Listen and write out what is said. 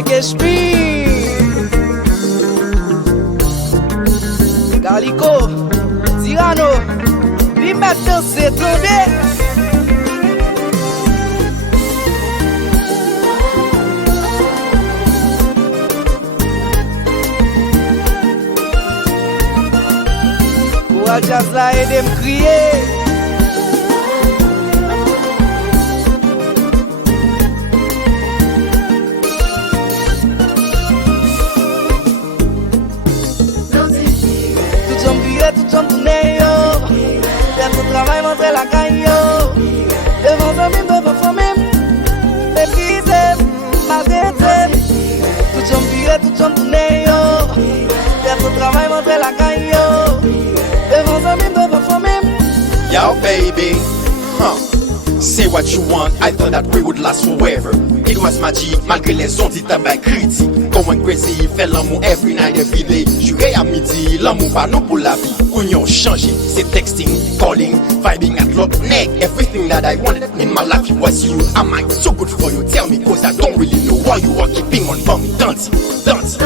Shakespeare, Calico, Cyrano, lui maintenant c'est tombé. Pour jazz là et de me crier. Tout en tourné, yo. Faire son travail, montrer la caille, yo. Devant un mime, devant son mime. Épuisé, ma tête. Tout en viré, tout en tourné, yo. Faire son travail, montrer la caille, yo. Devant un mime, devant son mime. Yo, baby, say what you want, I thought that we would last forever. It was magic, malgré les ondes du tabac critique. Going crazy, fait l'amour every night, every day. Juré à midi, l'amour pas non pour la vie. Union changé, c'est texting, calling, vibing at love neck. Everything that I wanted in my life was you. Am I so good for you? Tell me, cause I don't really know why you are keeping on bumming. Dance, dance.